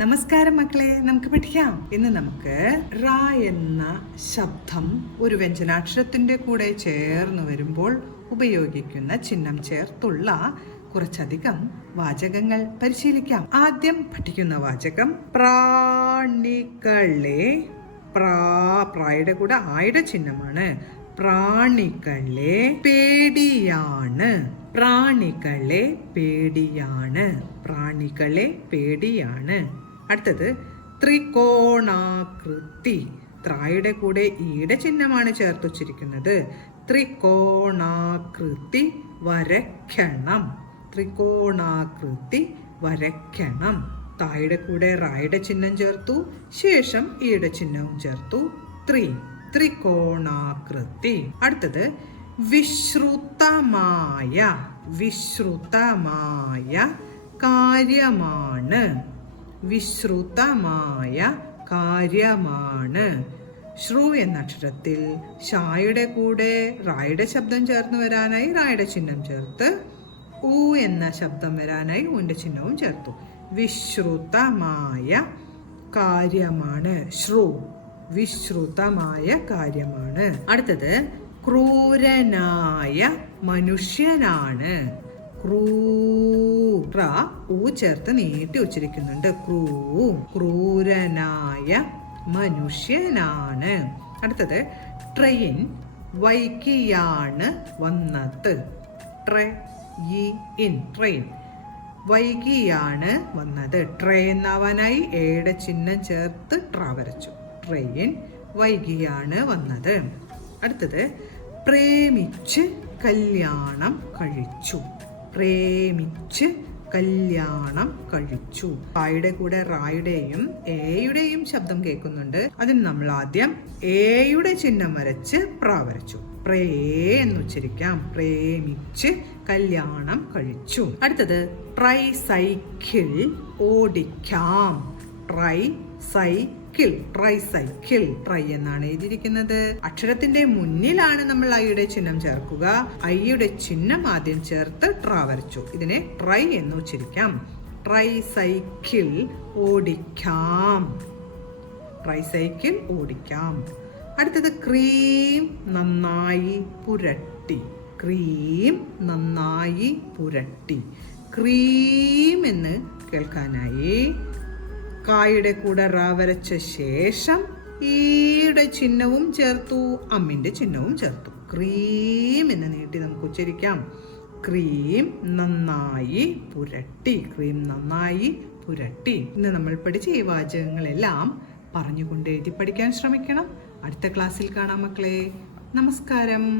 നമസ്കാരം മക്കളെ, നമുക്ക് പഠിക്കാം. ഇന്ന് നമുക്ക് റ എന്ന ശബ്ദം ഒരു വ്യഞ്ജനാക്ഷരത്തിന്റെ കൂടെ ചേർന്ന് വരുമ്പോൾ ഉപയോഗിക്കുന്ന ചിഹ്നം ചേർത്തുള്ള കുറച്ചധികം വാചകങ്ങൾ പരിശീലിക്കാം. ആദ്യം പഠിക്കുന്ന വാചകം പ്രാണികളെ. പ്രായുടെ കൂടെ ആയുടെ ചിഹ്നമാണ്. പ്രാണികളെ പേടിയാണ്. പ്രാണികളെ പേടിയാണ്. പ്രാണികളെ പേടിയാണ്. അടുത്തത് ത്രികോണാകൃതി. ത്രായുടെ കൂടെ ഈയുടെ ചിഹ്നമാണ് ചേർത്തുവച്ചിരിക്കുന്നത്. ത്രികോണാകൃതി വരയ്ക്കണം. ത്രികോണാകൃതി വരയ്ക്കണം. തായുടെ കൂടെ റായുടെ ചിഹ്നം ചേർത്തു, ശേഷം ഈയുടെ ചിഹ്നവും ചേർത്തു. ത്രികോണാകൃതി. അടുത്തത് വിശ്രുതമായ. വിശ്രുതമായ കാര്യമാണ്. വിശ്രുതമായ കാര്യമാണ്. ശ്രു എന്ന അക്ഷരത്തിൽ ഷായുടെ കൂടെ റായുടെ ശബ്ദം ചേർന്ന് വരാനായി റായുടെ ചിഹ്നം ചേർത്ത്, ഊ എന്ന ശബ്ദം വരാനായി ഊന്റെ ചിഹ്നവും ചേർത്തു. വിശ്രുതമായ കാര്യമാണ്. ശ്രു വിശ്രുതമായ കാര്യമാണ്. അടുത്തത് ക്രൂരനായ മനുഷ്യനാണ്. ഊ ചേർത്ത് നീട്ടി ഉച്ചരിക്കുന്നുണ്ട്. ക്രൂരനായ മനുഷ്യനാണ്. അടുത്തത് ട്രെയിൻ വൈകിയാണ് വന്നത്. ട്രെയിൻ വൈകിയാണ് വന്നത്. ട്രെയിൻ ആവാനായി എയുടെ ചിഹ്നം ചേർത്ത് ട്ര വരച്ചു. ട്രെയിൻ വൈകിയാണ് വന്നത്. അടുത്തത് പ്രേമിച്ച് കല്യാണം കഴിച്ചു. പ്രേമിച്ച് കല്യാണം കഴിച്ചു. റായുടെ കൂടെ റായുടെയും എയുടെയും ശബ്ദം കേൾക്കുന്നുണ്ട്. അതിന് നമ്മൾ ആദ്യം എയുടെ ചിഹ്നം വരച്ച് പ്ര വരച്ചു. പ്രേ എന്ന് ഉച്ചരിക്കാം. പ്രേമിച്ച് കല്യാണം കഴിച്ചു. അടുത്തത് ട്രൈസൈക്കിൾ ഓടിക്കാം. ട്രൈസൈക്കിൾ. ട്രൈ എന്നാണ് എഴുതിയിരിക്കുന്നത്. അക്ഷരത്തിന്റെ മുന്നിലാണ് നമ്മൾ ഐയുടെ ചിഹ്നം ചേർക്കുക. ഐയുടെ ചിഹ്നം ആദ്യം ചേർത്ത് ട്ര വരച്ചു. ഇതിനെ ട്രൈ എന്ന് ഉച്ചരിക്കാം. ട്രൈസൈക്കിൾ ഓടിക്കാം. ട്രൈസൈക്കിൾ ഓടിക്കാം. അടുത്തത് ക്രീം നന്നായി പുരട്ടി. ക്രീം നന്നായി പുരട്ടി. ക്രീം എന്ന് കേൾക്കാനായി കായുടെ കൂടെ റ വരച്ച ശേഷം ഈയുടെ ചിഹ്നവും ചേർത്തു, അമ്മിന്റെ ചിഹ്നവും ചേർത്തു. ക്രീം എന്ന് നീട്ടി നമുക്ക് ഉച്ചരിക്കാം. ക്രീം നന്നായി പുരട്ടി. ക്രീം നന്നായി പുരട്ടി. ഇന്ന് നമ്മൾ പഠിച്ച ഈ വാചകങ്ങളെല്ലാം പറഞ്ഞുകൊണ്ട് എഴുതി പഠിക്കാൻ ശ്രമിക്കണം. അടുത്ത ക്ലാസ്സിൽ കാണാം മക്കളെ. നമസ്കാരം.